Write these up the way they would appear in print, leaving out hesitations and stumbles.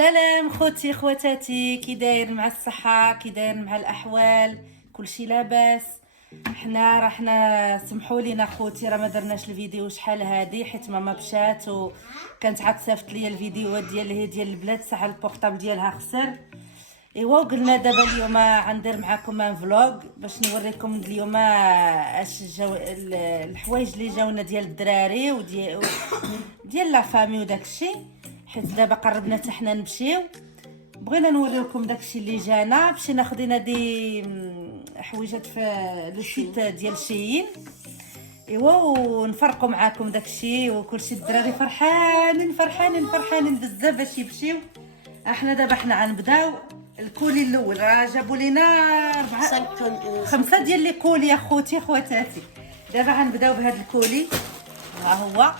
سلام خوتي خواتاتي، كي داير مع الصحة، كي داير مع الأحوال، كلشي لاباس. حنا سمحوا لينا خوتي، راه ما درناش الفيديو شحال هادي حيت ماما مشات وكانت عاد صيفط ليا الفيديوهات ديال البلاد، ساعه البورطابل ديالها خسر. ايوا وقلنا دابا اليوم غندير معكم ان فلوغ باش نوريكم اليوم اش جاو الحوايج اللي جاونا ديال الدراري ديال لا فامي وداكشي، حيت دابا قربنا حتى حنا نمشيو. بغينا نوريكم داكشي اللي جانا، مشينا خدينا دي حويجات في لو سيت ديال شيين. ايوا ونفرقوا معاكم داكشي وكلشي. الدراري فرحانين بزاف باش يمشيو. احنا دابا غنبداو الكولي الاول. راه جابوا لينا 5 ديال لي كولي يا خوتي خواتاتي. دابا غنبداو بهذا الكولي، ها هو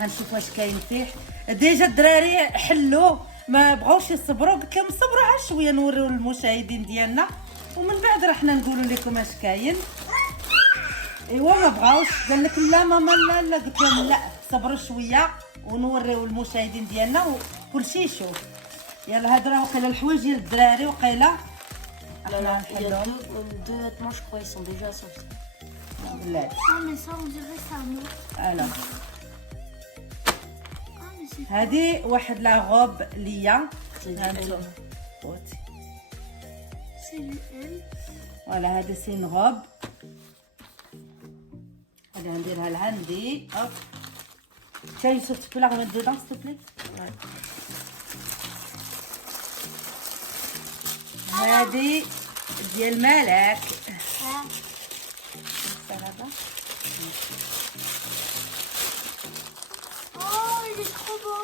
غنشوف واش كاين فيه. ديجا الدراري حلو ما بغاوش يصبروا، قلت لهم صبروا على شويه نوريو للمشاهدين ديالنا ومن بعد راه حنا نقولوا لكم اش كاين. ايوا ما بغاوش، قال لك لا ماما لا، قلت لهم لا صبروا شويه ونوريو المشاهدين ديالنا وكلشي يشوف. يلا هاد راه وقيله الحوايج ديال الدراري وقيله احنا نحلهم. Deux vêtements, je crois, ils sont déjà sortis. لا Ah mais ça on dirait ça moi. انا Ah mais c'est هادي واحد لا غوب ليا، هانتوما خوتي. du L. فوالا هادي سي غوب، هادي غنديرها لعندي. هوب تاي يوسف tu peux la remettre dedans s'il te plaît. هادي ديال مالك. Ah. سلامة. Oh il est trop beau.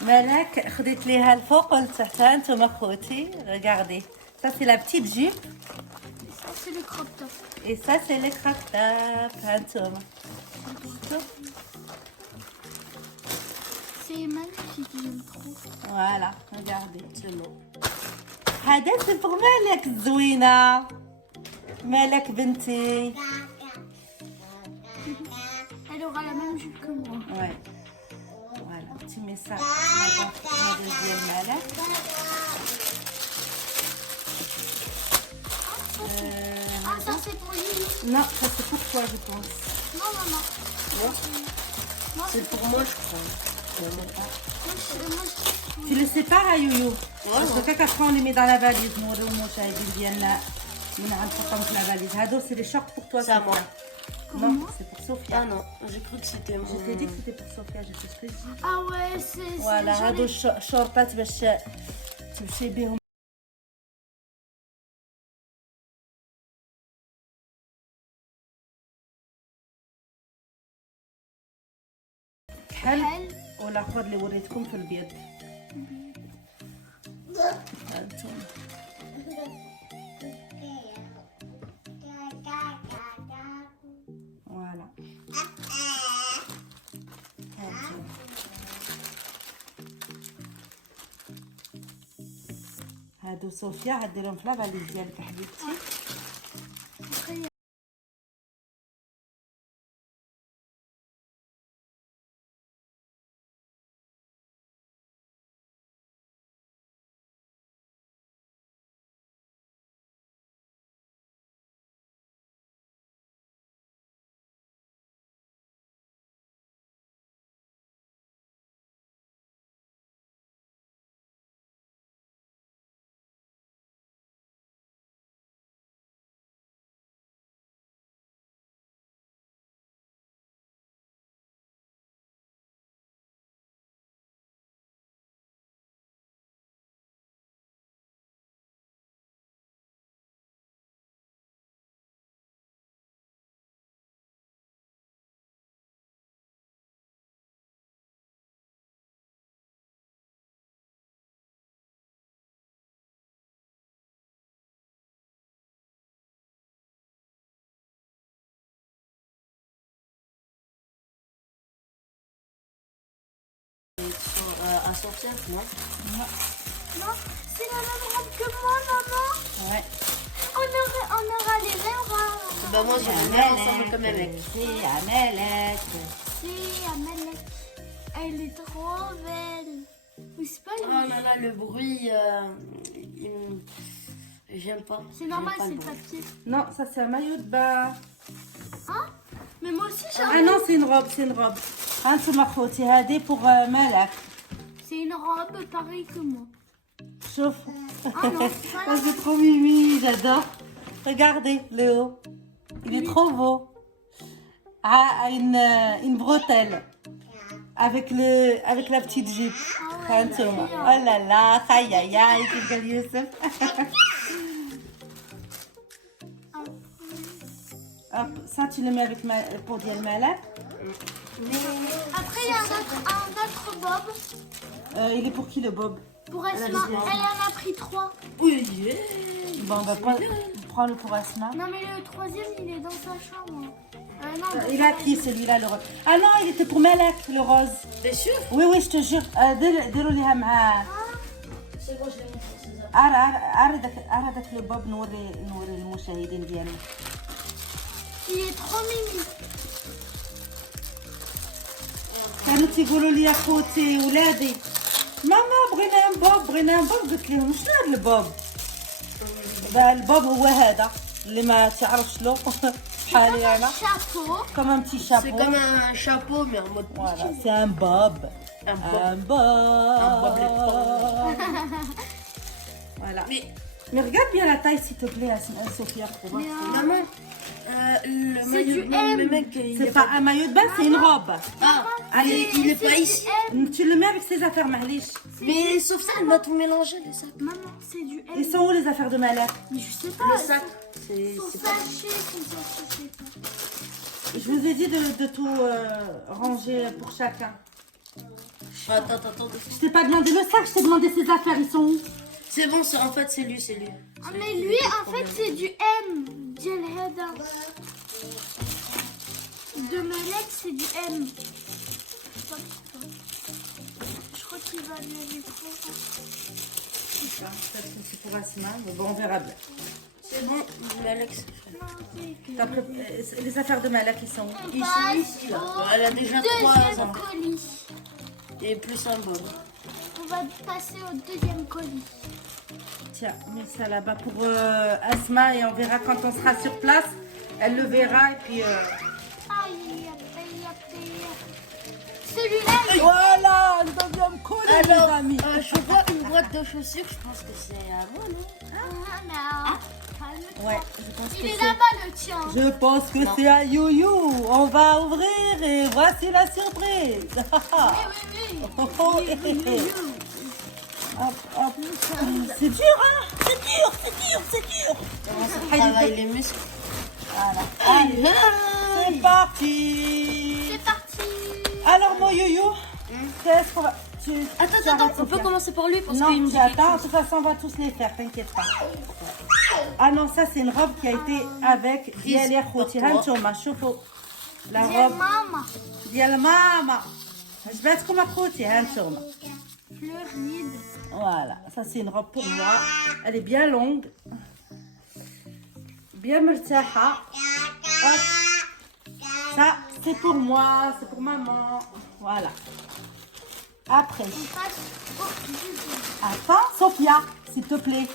مالك خديت ليها الفوق والتحت. هانتوما خوتي regardez, ça c'est la petite jupe Et ça c'est le crop top. et ça c'est le crop top. هانتوما C'est magnifique, j'aime trop. voilà regardez هذا سي بور مالك الزوينة، مالك بنتي. Elle aura la même jupe que moi. Ouais. Voilà, tu mets ça dans le deuxième malak. Ah ça c'est pour lui. Non, ça c'est pour toi, je pense. Non maman. Non C'est pour moi, je crois. moi je... Tu le sépares à Youyou. Parce que quand on les met dans la valise, nous viennent là. Nous allons dans la valise. Hado, c'est les shorts pour toi. C'est à moi. Non, c'est pour Sophia. Ah non, j'ai cru que c'était Je mon... t'ai dit que c'était pour Sophia, je sais ce que je dis. Ah ouais c'est... Voilà, j'en ai- هادو الشورطات باش تمشي بهم. كحل والاخر اللي وريتكم في البيض. هانتوما فوالا هانتوما هادو صوفيا غديرهم في لافاليز ديالك حبيبتي. À sortir, non? Non, c'est la même robe que moi maman. Ouais. On aura les mêmes robes. Bah moi, j'ai le même ensemble comme avec. سي عمالك. Si Amalek. Elle est trop belle. Oui, c'est pas Oh là là, le bruit, j'aime pas. C'est normal, J'aime c'est pas le le bruit. papier. Non, ça c'est un maillot de bain. Mais moi aussi, j'ai Ah un. non, c'est une robe, c'est une robe. هانتوما خوتي هذه pour مالك. C'est une robe pareille que moi. شوف. Ah non, Oh, c'est trop mimi, j'adore. Regardez le haut. Il est trop beau. Ah, une bretelle. Avec la petite jupe. Ah ouais, هانتوما. bien. Oh là là, aïe aïe aïe, كيف قال يوسف. Hop, ça tu le mets avec pour dire malak. Après, il y a un autre bob. Il est pour qui le bob? Pour Esma. Elle en a pris 3. Oui, Bon, on va prendre pour Asma. Non, mais le troisième, il est dans sa chambre. Non, Il a pris celui-là, le rose. Ah non, il était pour Malak, le rose. T'es sûr? Oui, oui, je te jure. ديروا ليها معاه. C'est bon, je l'ai montré, c'est ça. عرى داك لو بوب نوري المشاهدين ديالنا. il est trop mimi. كانوا تيقولوا لي يا خوتي ولادي ماما بغينا ان بوب قلت لهم شنو هذا البوب؟ البوب هو هذا اللي ما تعرفش له بحالي انا Chapeau. comme un petit C'est chapeau. comme un chapeau, mais en mode Voilà, petit. c'est un bob. Un bob. Un bob. Un bob Voilà. Mais Mais regarde bien la taille s'il te plaît, Sophia. pour voir. maman, le C'est du maillot, M. le mec, il C'est est pas un maillot de bain, c'est une robe. Ah, Allez, il est pas ici. Tu le mets avec ses affaires, Mahlish. Mais sauf ça, elle m'a tout mélangé, les sacs. Maman, c'est du M. Ils sont où les affaires de Malak? Mais je sais pas. Le sac, c'est Son c'est pas... sachet, son sachet, je sais pas. Je vous ai dit de tout ranger pour chacun. Attends. Je t'ai pas demandé le sac, je t'ai demandé ses affaires, ils sont où? C'est bon, en fait, c'est lui. Ah, mais lui, en fait, c'est du M. Jelhada. De Malek, c'est du M. Je crois qu'il va lui aller prendre. Peut-être que c'est pour Asma, mais bon, on verra bien. C'est bon, Alex. Non, c'est T'as les affaires de Malak, ils sont où? On Ici, passe ici, là. au Elle a déjà 3 deuxième ans. colis. Et plus un bob. On va passer au deuxième colis. Tiens, mets ça là-bas pour Asma et on verra quand on sera sur place. Elle le verra et puis... Aïe, aïe, aïe. Celui-là, Voilà, le deuxième colis, les Alors, amis. je vois une boîte de chaussures, je pense que c'est à moi, non? calme-toi. Ouais, je pense que Il est c'est... là-bas le tien. Je pense que c'est un you-you. On va ouvrir et voici la surprise. Oui. Hop, hop. C'est dur, hein? C'est dur. On travaille les muscles. Voilà. Allez, c'est parti. C'est parti. Alors, mon you-you, qu'est-ce qu'on va... Attends, on peut commencer par lui parce Non, qu'il me dit j'attends. De toute façon, on va tous les faire, t'inquiète pas. Ah non, ça, c'est une robe qui a été avec ديال يا خوتي. هانتوما شوفوا la Viens, robe maman. ديال ماما. عجبتكم اخوتي؟ هانتوما. Fleuride. Voilà, ça c'est une robe pour moi. Elle est bien longue. Bien مرتاحة. Hop. Ça, c'est pour moi, c'est pour maman. Voilà. Après, On passe au deuxième. attends, Sophia, s'il te plaît.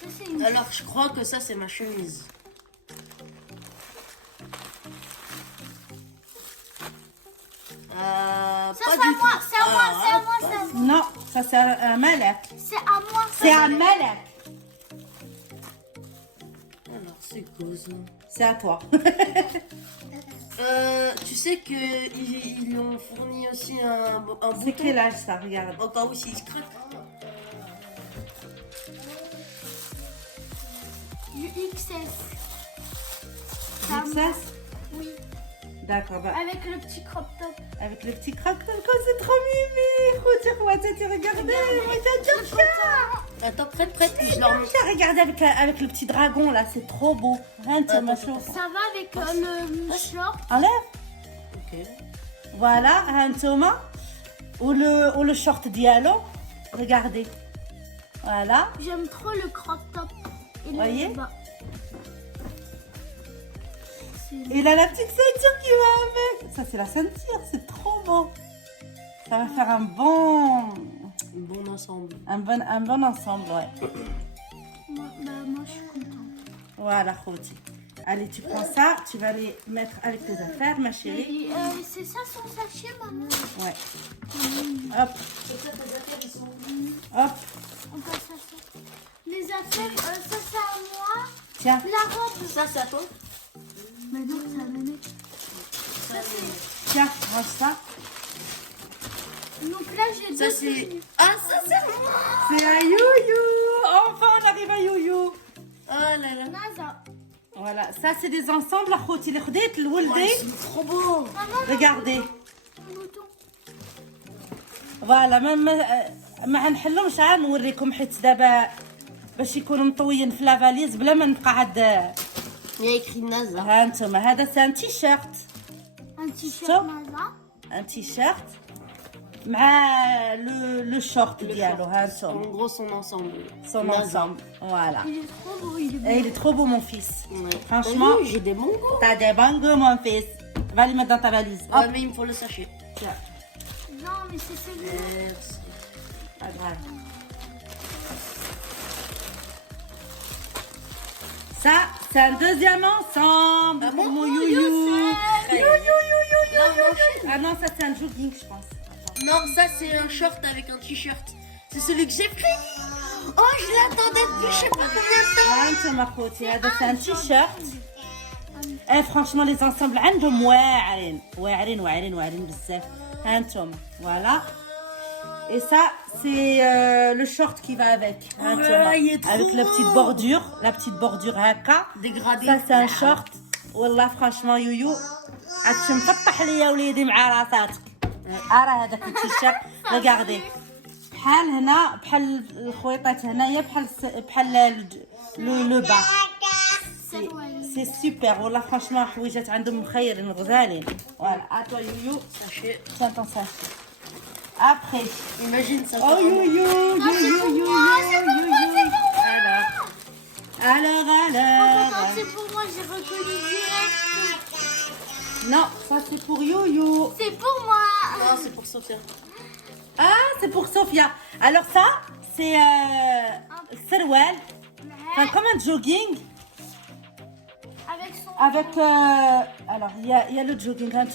Ça, c'est une... Alors, je crois que ça, c'est ma chemise. Ça, Pas c'est du à moi, tout. c'est à moi, c'est à moi, pas c'est à du- moi. Non, ça c'est un malak. C'est à moi. C'est un malak. Alors, c'est quoi ça? C'est à toi. Tu sais qu'ils ont fourni aussi un C'est bouton. quel âge ça? Regarde. Au cas où s'il se craque. Du XS. C'est à moi. XS? Oui. D'accord, bah, Avec le petit crop top. avec le petit crack, c'est trop mimi. Tu regardez, j'adore ça. Attends, prête, je leur montre. Regardez avec le petit dragon là, c'est trop beau. Hein, tiens, ma chauffe. Ça va avec le short. Enlève. Ok. Voilà, هانتوما ou le short dialo. Regardez. Voilà. J'aime trop le crop top. Et le Voyez bas. C'est- Et là, la petite ceinture qui va avec. Ça, c'est la ceinture, c'est trop beau. Ça va faire un bon Un bon ensemble. Un bon ensemble, ouais. Moi, je suis contente. Voilà, Khouti. Allez, tu prends ça, tu vas les mettre avec tes affaires, ma chérie. Et, c'est ça son sachet, maman. Ouais. Hop, hop. On passe à ça. Les affaires, ça c'est à moi. Tiens, La robe. Ça, c'est à toi. Mais non, c'est à Mané. Ça c'est. tiens, range ça. Donc là, j'ai Ça, deux c'est. tenues. Ah, ça, c'est moi. C'est à Youyou. Enfin, on arrive à Youyou. Oh là là. Nasa. Voilà, ça c'est des ensembles, Khouti. Les khudit, le wuldi. C'est trop beau. Maman, Regardez. un bouton. فوالا ما حنحلهمش عاد نوريكم حيت دابا باش يكونوا مطويين في لافاليز بلا ما نقعد. Il y a écrit NASA. ها انتم هذا سي ان تي شيرت. Un t-shirt Stop. Nasa. ان تي شيرت مع لو شورت ديالو ها En انتم gros, son ensemble. son NASA. ensemble. Voilà. Il est trop beau, il est beau. Et il est trop beau mon fils. Ouais. Franchement, T'as vu, j'ai des bons goûts. t'as des bangos mon fils. Va les mettre dans ta valise. Ouais, Hop. mais il me faut le sachet. Tiens, Non, mais c'est celui-là. Merci. pas grave. Ça, c'est un deuxième ensemble. Ah bon? Mon youyou. Très You, you, you, you, you, Là, you, on you. Ah non, ça c'est un jogging, je pense. Non, ça c'est un short avec un t-shirt. C'est celui que j'ai pris. Oh, je l'attendais depuis je sais pas combien de temps. انت ما خوتي هذا c'est un t-shirt. Eh franchement les ensembles عندهم واعرين واعرين واعرين واعرين بزاف. ها انتم voilà. Et ça c'est le short qui va avec. ها انتم. il est trop Avec la petite bordure هكا. Dégradé. Ça c'est un short. والله franchement يويو عادش مفطح ليا وليدي مع راساتك. راه هذاك التيشيرت ريغاردي بحال هنا بحال الخويطات هنايا بحال لو با سي سوبر والله فرانشمون حويجات عندهم مخيرين غزالين فوالا اتوا يويو Sachet. tiens ton sachet après Imagine ça. oh يويو يويو يويو alors Non, c'est pour moi, j'ai reconnu direct. non ça c'est pour Youyou. C'est pour moi. Non, c'est pour Sophia. Ah, c'est pour Sophia. Alors ça, c'est Serwal. Enfin, comme un jogging. Avec son. Avec... alors, il y a le jogging. Hein,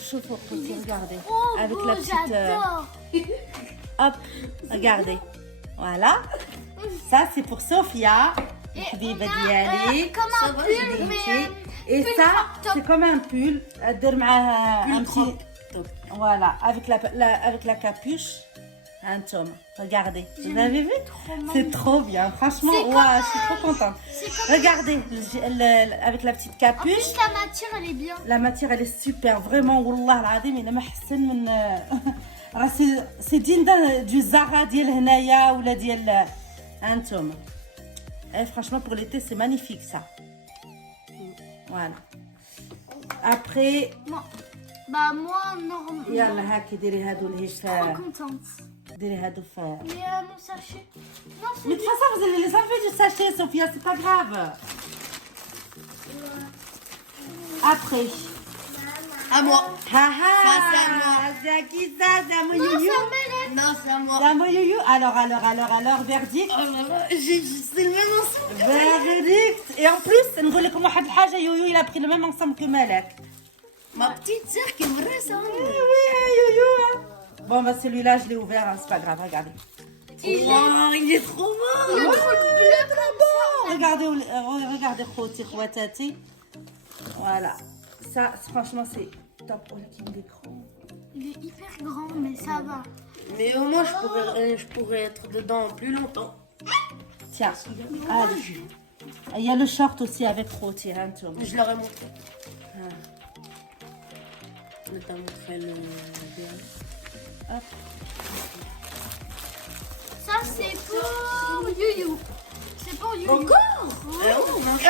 regardez. Oh, Avec beau, la petite... j'adore. hop, regardez. Voilà. Ça, c'est pour Sophia. Et Habiba on a, Diali. comme un Ça va, pull, j'ai mais Et pull ça, crop top. c'est comme un pull. دير معاه un Pull petit... crop top. Voilà, avec la capuche. Un tome. Regardez. Vous avez vu? C'est trop bien. Franchement, C'est ouah, je suis trop contente. C'est comme. Regardez, avec la petite En capuche. plus, la matière, elle est bien. La matière, elle est super. Vraiment, والله العظيم إلا ما حسن من راه سي دين du Zara ديال هنايا ولا ديال انتم. Et franchement, pour l'été, c'est magnifique ça. Voilà. Après, Moi, bah, moi, normal. يلا هاكي ديري هادو اللي Trop هي contente. ديري هادو في. Mais mon sachet. Non, c'est. Mais de toute façon, vous allez les enlever du sachet, Sophia, c'est pas grave. Après. À moi. Ha ha. Ça, c'est à moi. C'est à qui ça? C'est à mon Non, youyou. ça m'élève. Non, c'est à moi. C'est à mon youyou. Alors, verdict. Oh là là, c'est le même ensemble. Verdict. Et en plus, نقول لكم واحد الحاجة يويو il a pris le même ensemble que Malek. Ma petite sœur qui aimerait ça. Oui, youyou. Bon, bah celui-là, je l'ai ouvert, hein, c'est pas grave, regardez. Wow, il est trop beau. Il est trop bleu comme ça. Regardez, خوتي خواتاتي. Voilà. Ça, franchement, c'est top. Oh, là, qui me l'écran. Il est hyper grand, mais ça va. Mais au moins, je pourrais être dedans plus longtemps. Tiens, allez. Il y a le short aussi avec Khouti, hein, tu vois. Je leur ai montré. Je t'ai montré le dernier. Hop. Ça, c'est pour Youyou. C'est pour Youyou. Encore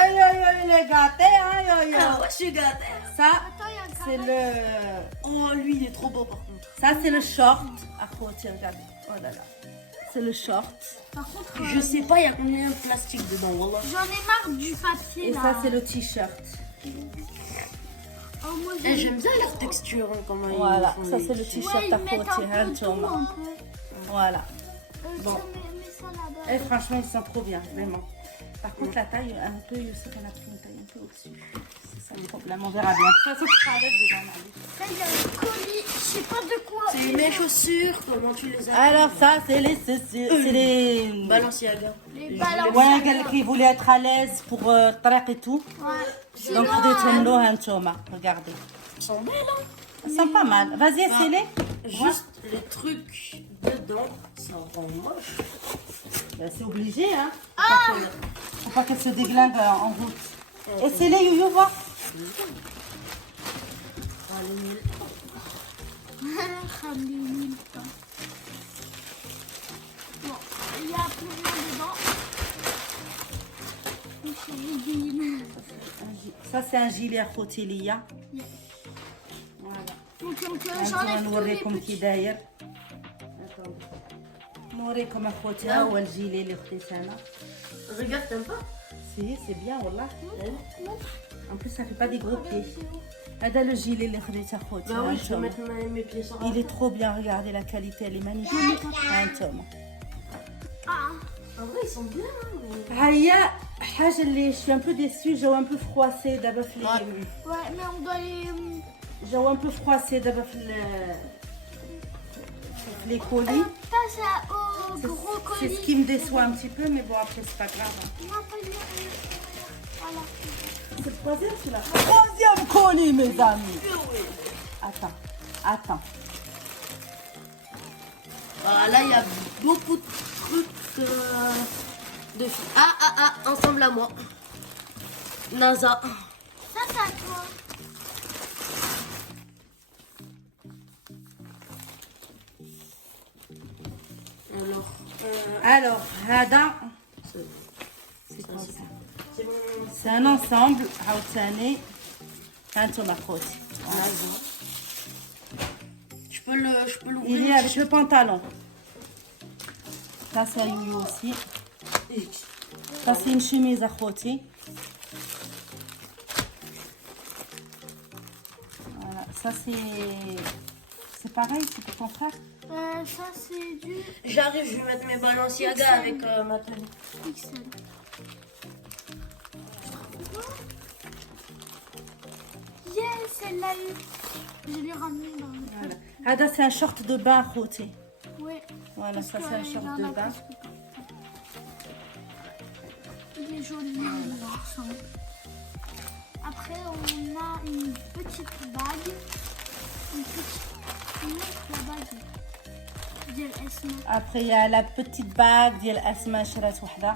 Aïe, aïe, aïe, il est gâté, hein, yo-yo. Ah ouais, je suis gâtée. Ça, Attends, il y a un c'est cravate. le... Oh, lui, il est trop beau par contre. Ça, c'est le short. À Khouti, regardez. Oh là là. C'est le short. Par contre, Je sais pas, il y a combien de plastique dedans, wallah. j'en ai marre du papier Et là. ça, c'est le t-shirt. Oh, moi, Eh, j'aime bien leur texture, hein, comment Voilà, ils font ça les c'est le t-shirts. t-shirt à ils mettent Khouti, un hein, peu tu tout, vois. un peu. Voilà. Bon. Mais ça là-bas. Eh, franchement, ils sont trop bien, vraiment. Par contre, la taille, un peu, je sais qu'elle a pris une taille un peu au-dessus. C'est ça le problème, on verra bien. De toute façon, tu seras à l'aise dedans, Marie. Là, il y a un colis, je sais pas de quoi. C'est mes chaussures, comment tu les as? Alors, ça, c'est les. Balenciaga. Les ballons. Ouais, قال لك voulait être à l'aise pour الطريق et tout. Ouais. Donc, خديتهم له هانتوما. Regardez. Ils sont belles, hein? Elles sont pas mal. Vas-y, essaye-les. Juste les trucs dedans, ça rend moche. Ben, c'est obligé, hein. Faut pas qu'elle se déglingue en route. Essaye-les, Youyou, voir. خليني نبقى. Bon, il y a plus rien dedans. مشاهدين. Ça, c'est un gilet اخوتي ليا. Voilà. ممكن هانتوما j'enlève tous les نوريكم petits. كي داير. نوريكم اخوتي ها هو الجيلي اللي خديت انا. Regarde, t'aimes pas? Si, c'est bien والله. En plus, ça fait pas des gros pieds. هذا le gilet اللي خديت اخوتي. Bah oui, je vais هانتوما. mettre mes pieds sur Il est trop bien, regardez la qualité, elle est magnifique. هانتوما. Ah, En vrai, ils sont bien, hein, mais... هيا حاجة اللي je suis un peu déçue, j'ai un peu froissé d'abord في les... ouais, mais on doit les. J'ai un peu froissé d'abord في les colis. Passe au gros C'est colis. ce qui me déçoit un petit peu, mais bon, après, c'est pas grave. Non, pas le. Voilà. C'est le troisième, celui-là. Troisième colis, mes amis. Attends, attends. Ah, là, il y a beaucoup de trucs de filles. Ensemble à moi. NASA. Ça, c'est à toi. Alors, Alors, Hada, c'est quoi ça? C'est mon c'est un ensemble. Haoutani. Hantouma Khoti. NASA. Je peux l'ouvrir. Il est avec le pantalon. Ça, c'est à Youyou aussi. Ça, c'est une chemise à Khoti. Voilà, ça, c'est pareil, c'est pour ton frère. Ça, c'est du J'arrive, je vais mettre mes Balenciaga avec ma tenue. XL. Yes, elle l'a eu. Je l'ai ramené dans le. Voilà. Hada, c'est un short de bain à Khoti. Ouais. Voilà, ça, c'est un Il y short en de a bain. presque pas. Il est joli, il ressemble. Après, on a une petite bague. Une autre la bague. ديال Esma. Après, il y a la petite bague ديال أسماء شرات وحدة.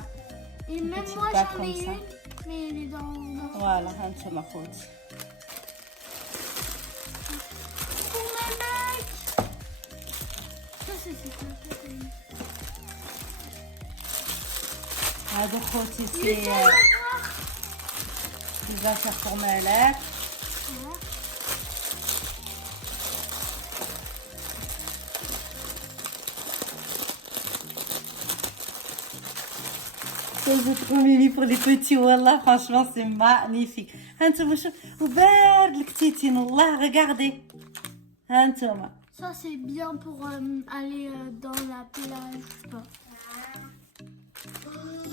Et même petite moi bague j'en ai comme ça. une, mais elle est dans. Voilà, هانتوما خوتي. Pour ma bague. Ça c'est quoi هادو خوتي ça سي des affaires pour Malak. C'est trop mimi pour les petits, wallah, franchement, c'est magnifique. هانتوما شوف وبارد الكتيتين والله regardez. هانتوما. Ça c'est bien pour aller dans la plage. Je sais pas.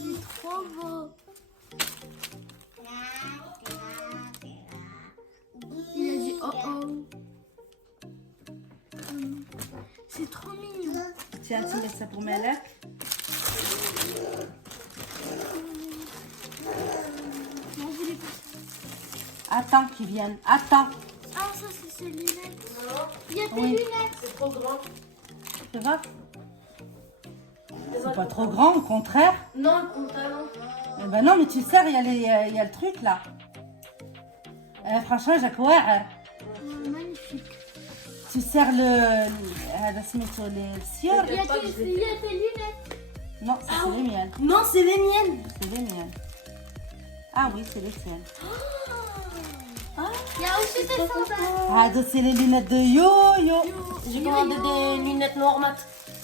C'est trop beau. Il a dit oh oh. C'est trop mignon. Tiens, tu mets ça pour Malak. Non, vous voulez pas ça. Attends qu'ils viennent. Attends. Ah, ça c'est ses lunettes. Il y a tes Oui. lunettes. C'est trop grand. Tu vois? C'est pas trop grand, au contraire. Non, le pantalon. Eh ben non, mais tu sers, il y a le truc là. Franchement, Jacques, ouais, Magnifique. tu sers le. هذا سميتو les sieurs. Il y a tes lunettes. Non, ça c'est les miennes. Non, c'est les miennes. C'est les miennes. Ah oui, c'est les tiennes. Il y a aussi tes sandales. هذا c'est les lunettes de Yo-Yo. J'ai commandé des lunettes noires mat.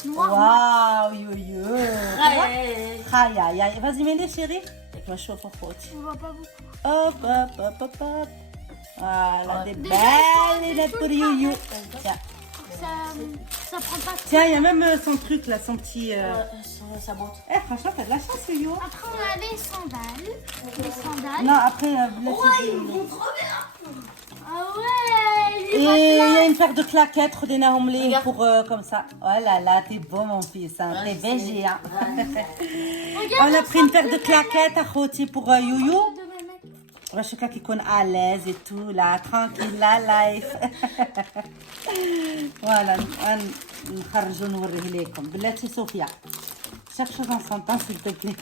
Noir. Waouh, Yo-Yo. Ouais. Aïe, aïe, aïe. Vas-y, mets-les, chérie. Moi, je suis au خوتي. On voit pas beaucoup. Hop, hop, hop, hop, hop. Voilà, des Déjà, belles c'est lunettes tout pour le Yo-Yo. Tiens. ça prend pas. Tiens, il y a même son truc là, son petit. Ça botte. Eh, franchement, t'as de la chance, Yo. Après, on a les sandales. Les sandales. Non, après, laisse-les. Trop bien. Ah ouais, Et les il y matelas. a une paire de claquettes, Rodena Homley, Regarde. pour comme ça. Oh là là, t'es beau, mon fils. Hein. T'es BG. Hein. Regarde On a le pris une centre paire de ma claquettes à Khoti pour Youyou. mec. De ma mec. Rachika qui est à l'aise et tout, là, tranquille, la life. Voilà, نخرجوا نوريه لكم. بلاتي صوفيا. Chaque chose en son temps, s'il te plaît.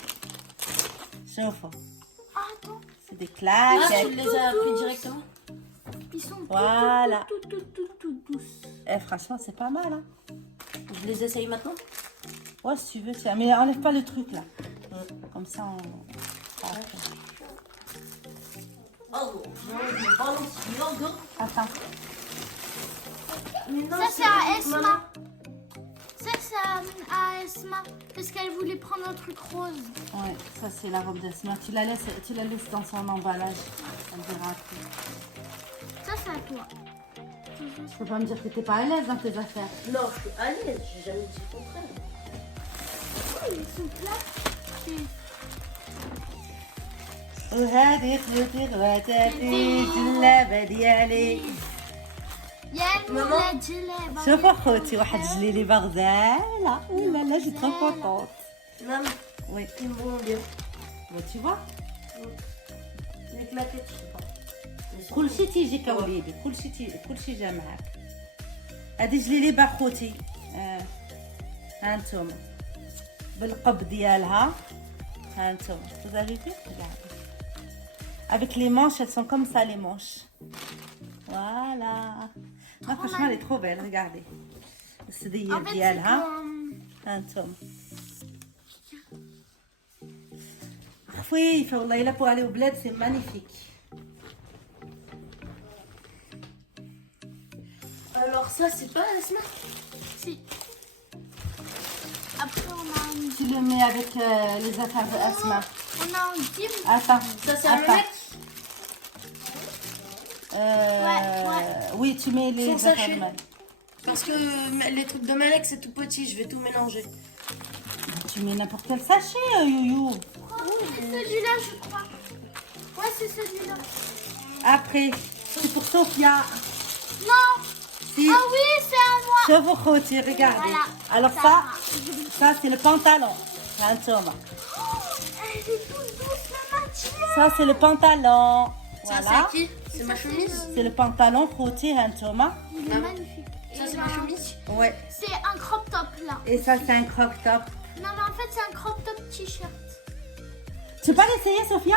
شوفوا. Ah, attends, C'est des Ah, claquettes. tu les as pris directement. ils sont Voilà. tout douces. Eh, franchement, c'est pas mal, hein. Je les essaye maintenant. Ouais, si tu veux, tiens. Mais enlève pas le truc, là. Comme ça, on... Oh, non, Attends. Ça, c'est à Esma. Ça, c'est à Esma. Parce qu'elle voulait prendre un truc rose. Ouais, ça, c'est la robe d'Asma. Tu la laisses dans son emballage. On verra après. Ça, c'est à toi. Tu peux pas me dire que t'es pas à l'aise dans tes affaires. Non, je suis à l'aise, j'ai jamais dit le contraire. Oh, ils sont plats. وهذه خيوطي غواتاتي جلابة ديالي. يا ماما. المولى جلابة. شوفوا خوتي واحد جليلي غزالة. Oh là là, j'ai trop contente. Non, Oui. ils me vont bien. Bon, tu vois, Les claquettes, je sais pas. Mais c'est كل شيء تيجيك اوليدي، كل شيء جا معاك. هذه جليلي خوتي. ها انتم بالقب ديالها. ها انتم. Vous avez vu? Regardez. Avec les manches, elles sont comme ça les manches. Voilà. Ah, franchement, elle est trop belle, regardez. السدية En fait, c'est ديالها. comme... هانتم خفيفة والله إلا pour aller au bled c'est magnifique. Alors ça, c'est pas Asma. Si. Après, on a un... Tu le mets avec les affaires de Asma. On a un dim. Attends. Ça, c'est un attends. mec. Ouais. Oui, tu mets les Son affaires sachet. de Mal. Parce que les trucs de Malek, c'est tout petit, je vais tout mélanger. Tu mets n'importe quel sachet, Youyou. C'est celui-là, je crois. Ouais, c'est celui-là. Après, c'est pour Sophia. Non. Si. Ah oui, c'est à moi. شوفوا خوتي, regardez. Voilà. Alors ça c'est le pantalon. هانتم. Elle est toute douce, la matière. Ça c'est le pantalon. Ça, Voilà. c'est qui? C'est ma chemise. C'est le pantalon خوتي هانتم. Il est magnifique. Ça, Et c'est là, ma chemise. Ouais. C'est un crop top, là. Et ça c'est un croc top. Non, mais en fait, c'est un crop top t-shirt. Tu peux pas l'essayer, Sophia?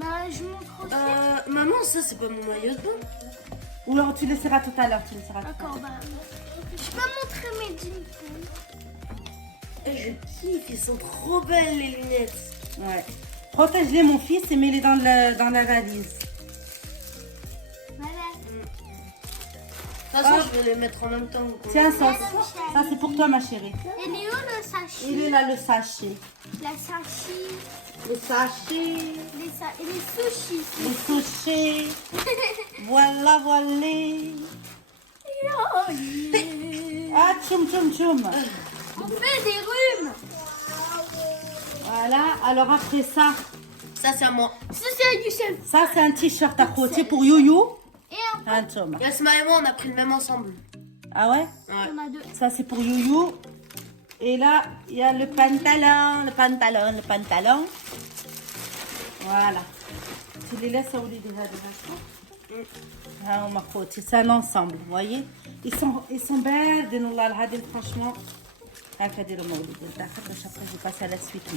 Bah, je montre aussi. Maman, ça, c'est pas mon maillot de bain. Ou alors tu laisseras tout à l'heure, tu laisseras tout à D'accord, l'heure. bah. Je peux montrer mes jeans. Et je kiffe, ils sont trop belles, les lunettes. Ouais. Protège-les, mon fils, et mets-les dans la valise. Voilà. De toute façon, je vais les mettre en même temps. Tiens, ça, Michel. ça c'est pour toi, ma chérie. Il est où le sachet? Il est là, le sachet. La sachet. Le sachet, Et les sushis. le sushis. Voilà, voilà. Oh, yeah. Ah, tchoum, tchoum, tchoum. On fait des rhumes. Voilà, alors après ça, Ça, c'est à moi. Ça, c'est à Youssef. ça c'est un t-shirt à côté pour Youyou. Et Un tome. Yasma et moi, on a pris le même ensemble. Ah ouais? Ouais. on a deux. Ça c'est pour Youyou. Et là, il y a le pantalon. Voilà. Tu les laisses au lit déjà. Ah, on m'a côté. C'est un ensemble, vous voyez? Ils sont belles, de nous là, franchement. هكا ديروا مولد لداخل باش après je passe à la suite.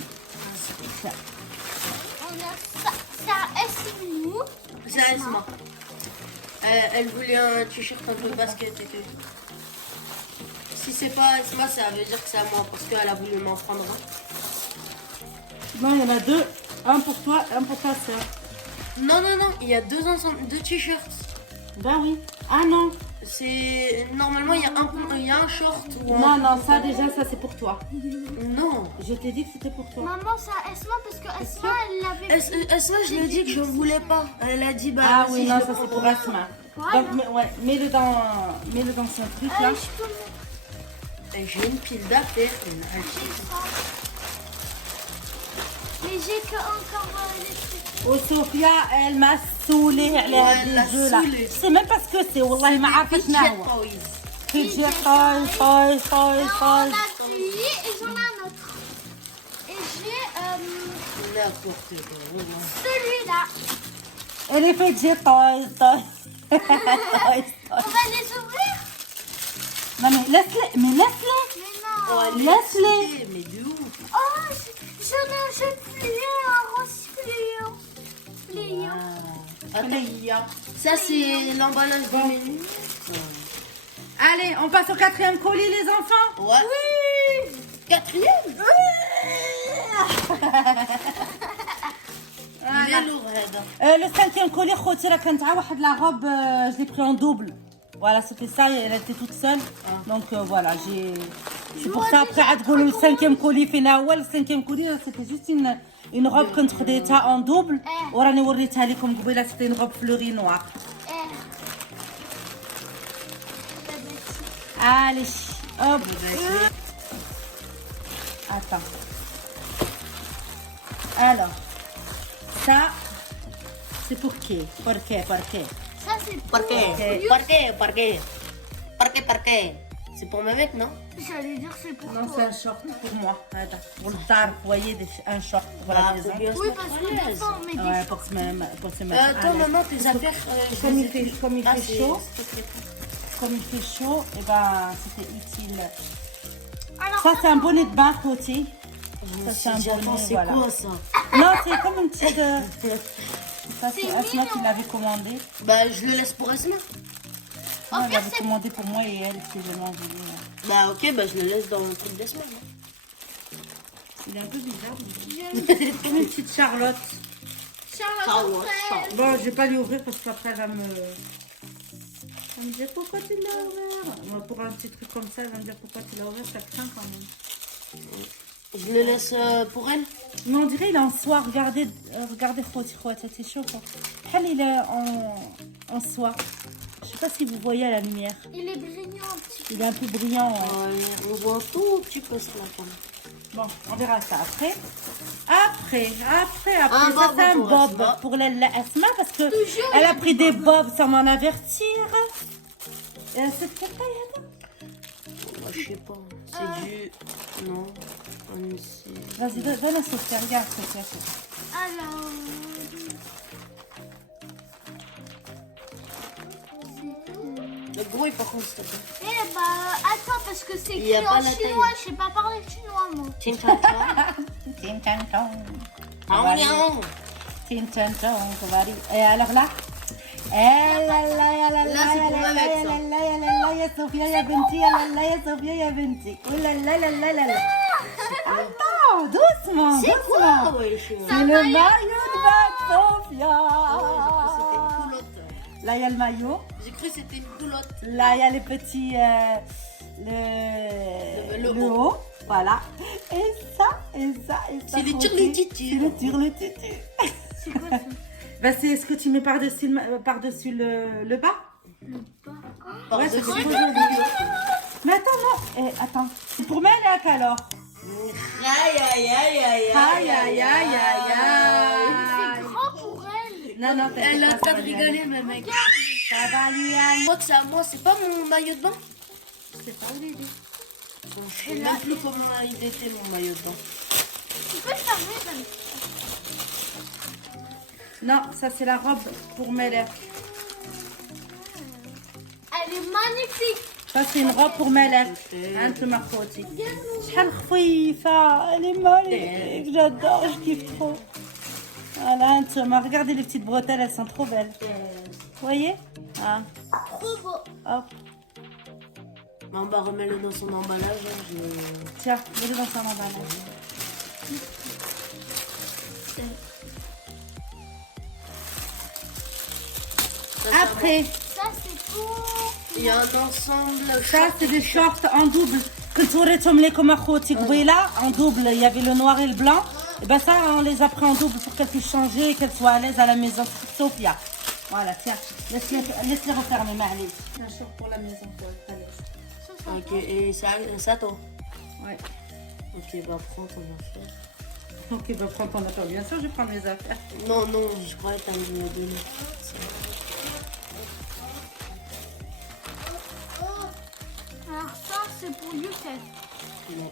Tiens. On a ça. C'est à Esmou. C'est à Esma. Elle voulait un t-shirt un peu basket et tout. Si c'est pas Esma, ça veut dire que c'est à moi parce qu'elle a voulu m'en prendre un. Non, il y en a deux. Un pour toi, un pour ta soeur. Non, il y a deux t-shirts. Ben oui. Ah non. C'est normalement il y a un short ou Non, non, ça déjà, ça c'est pour toi. Non. Je t'ai dit que c'était pour toi. Maman, c'est à Esma parce que Esma, elle l'avait. Esma, je lui ai dit que je ne voulais pas. Elle a dit bah Ah vas-y, oui, je non, le ça prends. c'est pour Asma. Voilà. Donc, ouais, mets-le dans son truc là. Je peux mettre Et j'ai une pile d'affaires. ça. Mais j'ai que encore les trucs. وصوفيا elle m'a saoulée على هاد elle l'a les jeux là. saoulée. Je sais même pas ce que c'est والله ما عرفت شنو هو. فيدجي طاي طاي طاي On طاي. a celui et j'en ai un autre. Et j'ai N'importe quoi. celui-là. Elle est فيدجي طاي طاي. طاي On طاي. va les ouvrir. Non mais laisse-les, mais laisse-les. Mais non. Oh, Laisse-les. Mais de ouf. Oh, j'en ai un jaune fluo, un rose fluo. Fluo. Attends. Ça, c'est l'emballage du menu. Allez, on passe au 4e colis les enfants. Ouais. Oui. Quatrième. Il est lourd, Heda. Le 5e colis خوتي راه كانت عا واحد لا روب je l'ai pris en double. Voilà, c'était ça, elle était toute seule. Donc voilà, c'est pour ça après عاد تقولوا le 5e colis فينا هو le 5e colis c'était juste une robe كنت خديتها en double وراني وريتها لكم قبيله c'était une robe fleurie noire. Allez, hop. Attends. Alors, ça, c'est pour qui? Pour qui? Ça, c'est Par pour... qué? C'est pour mes mecs, non? J'allais dire c'est pour Non, toi. c'est un short pour moi. Attends, pour le tard, vous voyez, un short pour la maison. bien Oui, se parce mettre que à des l'aise. fois, on met des Ouais, shorts. pour se mettre à Toi, l'aise. maman, tes affaires, Comme il fait c'est- chaud, c'est- comme il fait chaud, et ben c'était utile. Alors, Ça, c'est un bonnet de bain, Khoti. Ça, c'est un Attends, bonnet, c'est voilà. quoi ça? Non, c'est comme une petite... ça, c'est C'est Asma qui mignon. l'avait commandé. Bah, je le laisse pour Asma. Non, elle l'avait commandé pour moi et elle, c'est vraiment voulu. Bah, ok, bah, je le laisse dans le truc d'Asma. hein. Il est un peu bizarre. Comme une petite Charlotte. Charlotte, Charlotte. Bon, je vais pas lui ouvrir parce qu'après, elle va me dire pourquoi tu l'as ouvert. Moi, pour un petit truc comme ça, elle va me dire pourquoi tu l'as ouvert, ça craint quand même. Je le laisse pour elle. Mais on dirait il est en soie. Regardez, Khoti, c'est chaud. Quoi. Elle, il est en soie. Je sais pas si vous voyez à la lumière. il est brillant un petit peu. Il est un peu brillant. Ouais. Ouais, on voit un tout petit peu sur la cam. Bon, on verra ça après. Après, Un ça bob c'est un pour bob Asma. pour la Asma parce que elle a pris des bobs sans m'en avertir. Et elle s'est fait taille, attends. Moi, je sais pas. C'est du. Non. Vas-y, donne à Sophia, regarde Sophia. Alors... Le bruit, par contre, s'il te plaît. Eh bah, attends, parce que c'est Il y a écrit pas en la chinois. Je sais pas parler chinois, moi. Tin tan tan. Tin tan tan. Ah, non. Tin tan tan, Kovari. Et alors là Eh là là, ya là Là, c'est pour ma mec, ça. ya Sophia, ya Benti, ya là, ya Sophia, ya Benti. Oh là là là là là là. Attends, doucement, doucement. Ah, ouais, je suis. C'est le maillot de bain, Sophia. C'était une culotte. Là, il y a le maillot. J'ai cru que c'était une culotte. Là, il y a les petits... Le le haut. Voilà. Et ça. C'est le tire-le-titu. C'est le tire-le-titu. C'est quoi ça? Bah, c'est ce que tu mets par-dessus le bas. Ouais, c'est trop joli. Mais attends, non. Attends. C'est pour Malak alors. Aïe, aïe, aïe, aïe, Aïe, aïe, aïe, aïe, C'est aïe. grand pour elle. Non, non, Elle a t'inquiète pas, pas de rigoler, mes mecs. Ça va lui aller. Moi, c'est à moi, c'est pas mon maillot de bain. Je sais pas où il est. Je sais même plus comment il était mon maillot de bain. Tu peux le fermer, ça. Non, ça c'est la robe pour Malak. Elle est magnifique. Ça c'est une robe pour Malak. Hein, ma Khoti. شحال خفيفة. Elle est magnifique. J'adore, je kiffe trop. Voilà, Antouma. Regardez les petites bretelles, elles sont trop belles. Vous voyez? Ah. Trop beau. Hop. On va remettre dans son emballage. Tiens, mets-le dans son emballage. Après, Ça, c'est pour... Il y a un ensemble. ça c'est des shorts en double. كنت وريتهم لكم اخوتي قبيله en double, il y avait le noir et le blanc. Et ben ça on les a pris en double pour qu'elle puisse changer et qu'elle soit à l'aise à la maison. Sophia. Voilà, tiens, laisse-les refermer, Marley. C'est un short pour la maison, quoi. Allez. Ça Ok, et ça toi. Ouais. Ok, bah prends ton affaire. Ok, bah prends ton affaire. Bien sûr, je vais prendre mes affaires. Non, non, je croyais que t'allais me donner. Alors ça, c'est pour Youssef. Non.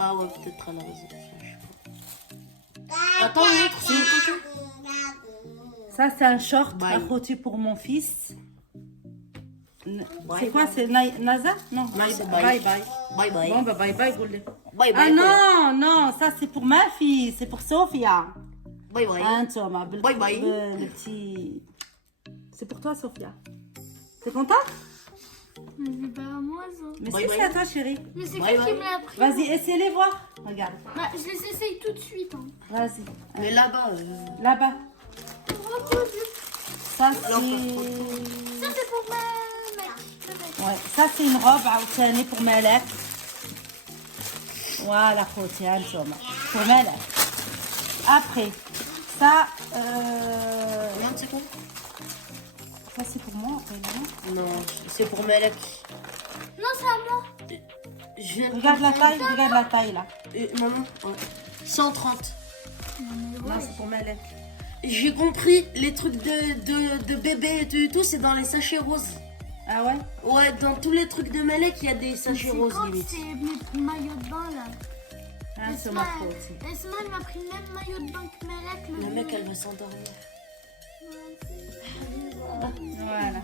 Ah ouais, peut-être à la raison. Je sais pas. Attends, l'autre, c'est le côté. Ça, c'est un short Bye. à côté pour mon fils. Bye, C'est quoi? bye. C'est Naza? Non, Bye, c'est bye. bye bye. Bye bye. Bon, bah bye bye, Goulé. Bye Ah bye. non, non, ça c'est pour ma fille, c'est pour Sophia. Bye bye. Hein, Thomas, Bye bye. le petit. C'est pour toi, Sophia. T'es content? Mais c'est pas à moi ça. Mais Bye si, bye. c'est à toi, chérie. Mais c'est Bye qui qui bye. me l'a pris? Vas-y, essaie-les voir. Regarde, Bah, je les essaye tout de suite. Hein. vas-y. Mais là-bas, Là-bas. Ça, c'est. Ça, c'est pour ma mec. Ouais, ça, c'est une robe عاوتاني pour Malek. Voilà, خوتي ها نتوما. Pour Malek. Après, ça. non, c'est quoi? Ça, c'est pour moi, après, non? Non, c'est pour Malek. Non, c'est à moi. Je viens de Regarde la comprendre. taille, regarde la taille là. Maman, ouais. 130. Non, c'est pour Malek. J'ai compris, les trucs de bébé et tout, c'est dans les sachets roses. Ah ouais? Ouais, dans tous les trucs de Malek, il y a des sachets C'est roses quand limite. c'est mes maillots de bain là. Ah, c'est ma faute. Esma, elle m'a pris le même maillot de bain que Malek. La mec, elle va s'endormir. Voilà.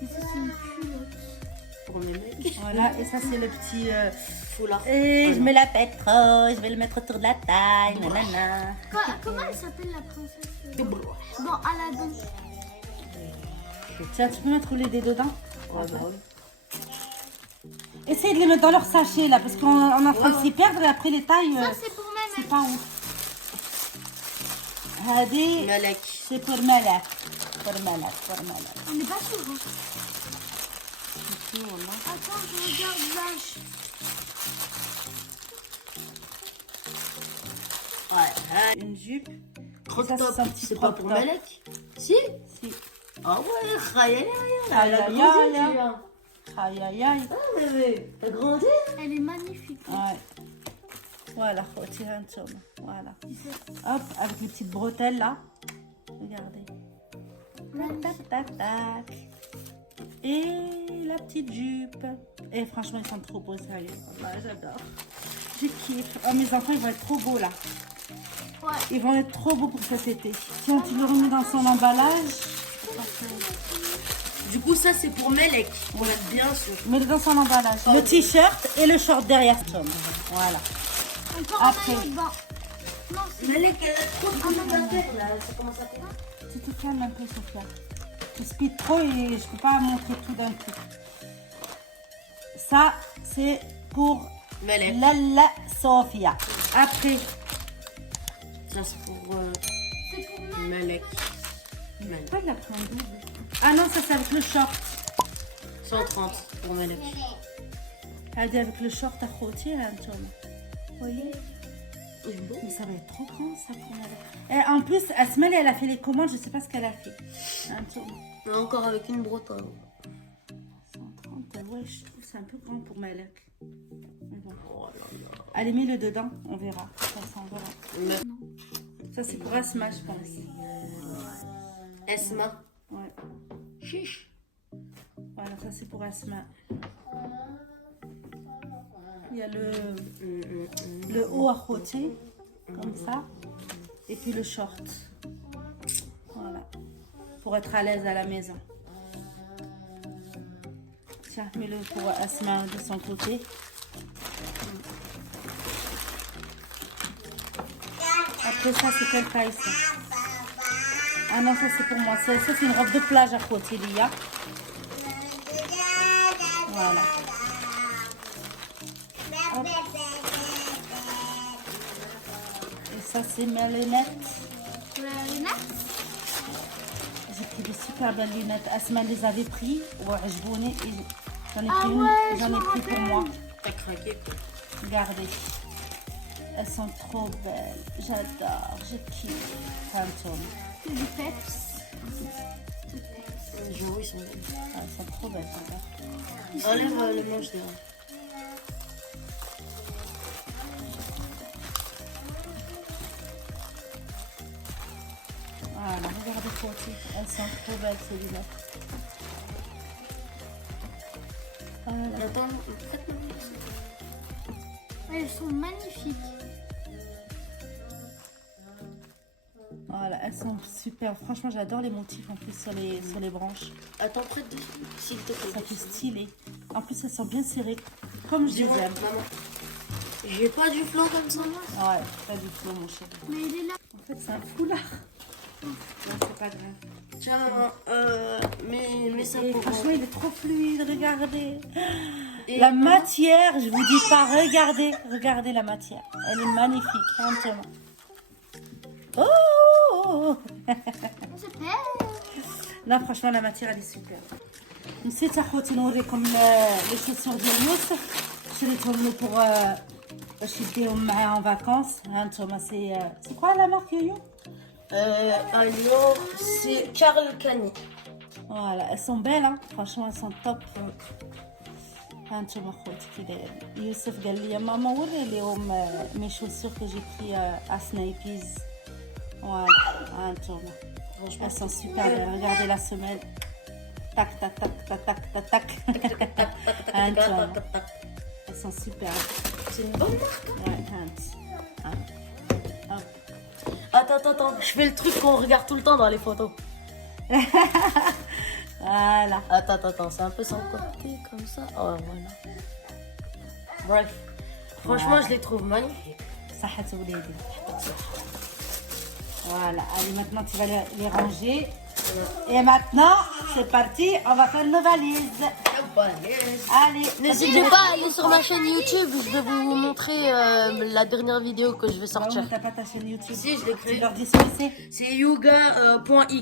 Mais ça, c'est une culotte. Pour mes mecs. Voilà, et ça, c'est le petit. Foulard. Et je me la pète trop, je vais le mettre autour de la taille. Nanana. Comment elle s'appelle la princesse Double. Bon, Aladdin. Tiens, tu peux mettre les dés dedans? Ouais, bah oui. Essaye de les mettre dans leur sachet là, parce qu'on est en train de s'y perdre et après les tailles, Ça, c'est pour ma c'est mère. pas ouf. هذه Malek. c'est pour Malek. Pour Malek, pour Malek. On n'est pas sûr. Hein. Ici, voilà. Attends, je regarde l'âge. Ouais. Une jupe. Crop Et ça, top, c'est un petit c'est pas crop pour top. Malek? Si? Si. Ah ouais, Khayal, Aïe, elle a aïe, grandi, aïe. tu vois. Aïe aïe aïe. Ah, bébé, t'as grandi? Elle est magnifique. Ouais. Voilà, خوتي ها نتوما. Voilà. Hop, avec les petites bretelles là. Regardez. Tac, tac, tac. Et la petite jupe. Et franchement, ils sont trop beaux, sérieux. Voilà, j'adore. Je kiffe. Oh, mes enfants, ils vont être trop beaux là. Ouais. Ils vont être trop beaux pour cet été. Tiens, tu le remets dans son emballage. Du coup, ça, c'est pour Malek. Ouais, bien sûr. Mets-le dans son emballage. Le t-shirt et le short derrière. Voilà. Encore Après. un maillot de bain. Non, c'est Malek, elle a trop de trucs à faire là. Ça commence à faire. Tu te calmes un peu, Sophia. Tu speed trop et je peux pas montrer tout d'un coup. Ça, c'est pour Malek. Lala Sophia. Après, Ça, c'est pour c'est pour ma Malek. Malek. pas de la prendre double. Ah non, ça c'est avec le short. 130 pour Malek. Regardez avec le short à côté, là, Antoine. Vous voyez? Mais ça va être trop grand, ça, pour Malek. Et en plus, Asmel, elle a fait les commandes, je sais pas ce qu'elle a fait. Antoine. Encore avec une bretelle. 130, ouais, je trouve que c'est un peu grand pour Malek. Mais bon. Oh là là. Allez, mets-le dedans, on verra. Ça s'envola. Mais- Ça, c'est pour Asma, je pense. Esma. Ouais. Chiche. Voilà, ça, c'est pour Asma. Il y a le haut à côté, comme ça. Et puis le short. Voilà. Pour être à l'aise à la maison. Tiens, mets-le pour Asma de son côté. Après ça, c'est quelle taille ça? Ah non, ça c'est pour moi. Ça c'est une robe de plage à côté, Lia. Voilà. Hop. Et ça c'est mes lunettes. la lunette. J'ai pris des super belles lunettes. Asma les avait pris. وعجبوني. J'en ai Ah pris ouais, une. je J'en ai me pris pour moi. T'as craqué quoi. Regardez. elles sont trop belles. J'adore, je kiffe. هانتوما. Les peps. Je vois, ils sont belles. Ah, elles sont trop belles, regarde. Enlève le manche devant. Voilà, regardez Foti. Elles sont trop belles, celui-là. Voilà. Attends, prête-moi. Elles sont magnifiques. Voilà, elles sont super. Franchement, j'adore les motifs en plus sur les branches. Attends, prête s'il te plaît. Ça fait stylé. En plus, elles sont bien serrées, comme je les Dis-moi, aime. maman. J'ai pas du flanc comme ça. Ouais, pas du tout, mon chéri. Mais il est là. En fait, c'est un foulard. Non, c'est pas grave. Tiens, maman, mais ça Et pour franchement, il est trop fluide, regardez. Et La matière, je vous dis pas, regardez, regardez la matière. Elle est magnifique, franchement. Oh C'est belle. Là, franchement, la matière, elle est super. نسيت اخوتي نوريكم لي شوسور ديال يوسف شريتهم له بوغ باش يديهم معاه en vacances. ها انتم سي كوا لا مارك يويو. alors, c'est Karl Kani. Voilà, elles sont belles, hein. Franchement, elles sont top. ها انتم اخوتي كي داير. يوسف قال لي ماما وري ليهم مي شوسور كو جي بري ا سنايبيز. Voilà, ها انتم. Elles sont super belles. Regardez la semelle. Tac, tac, tac, tac, tac, tac, tac. ها انتم. Elles sont super. C'est une bonne marque. Ouais, Hans. Hop. Attends, je fais le truc qu'on regarde tout le temps dans les photos. Voilà. Attends, c'est un peu sans côté comme ça. Oh, voilà. Bref, franchement, je les trouve magnifiques. صحة ولادي. Voilà. Allez, maintenant tu vas les ranger. Et maintenant, c'est parti. On va faire nos valises. Allez. N'hésitez pas à aller sur ma chaîne YouTube, je vais vous montrer la dernière vidéo que je vais Oh, sortir. mais t'as pas ta chaîne YouTube. Si, je l'ai Tu créée. leur dis ce que c'est. C'est yoga.y,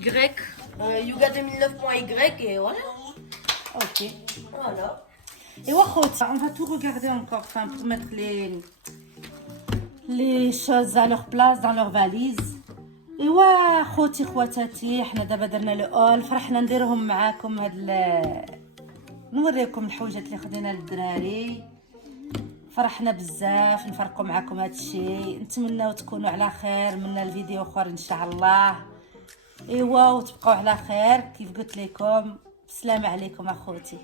yoga2009.y et voilà. Ok. Voilà. Et واخوت, on va tout regarder encore, enfin, pour mettre les choses à leur place dans leur valise. ايوا خوتي خواتاتي حنا دابا درنا الاول فرحنا نديرهم معاكم نوريكم الحويجات اللي خدينا للدراري. فرحنا بزاف نفرقوا معاكم هذا الشيء. نتمنىو تكونوا على خير منا الفيديو اخر ان شاء الله. ايوا وتبقوا على خير كيف قلت لكم. السلام عليكم اخوتي.